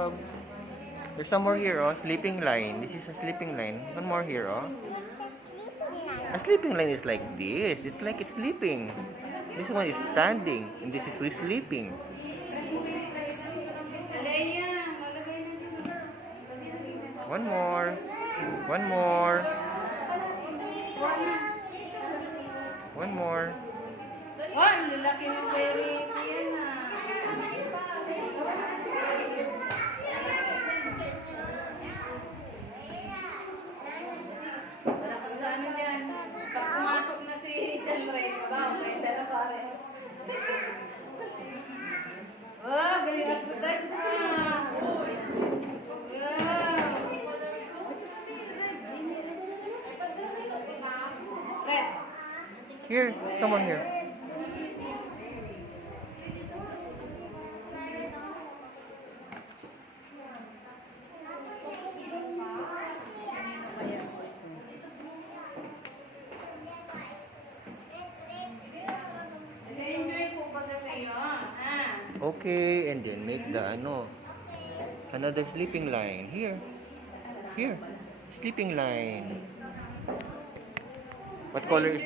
job. There's some more here, oh. Sleeping line. This is a sleeping line. One more here, oh. A sleeping line is like this. It's like it's sleeping. This one is standing, and this is sleeping. One more. One more. One more. Oh, lalaki ng very yan ah. Wala kang ano dyan. Pag pumasok na si John Reyes, wala, may dala pare. Oh, galing at budag na. Uy. Red. Here, someone here. Okay, and then make the another sleeping line here. Here, sleeping line. What color is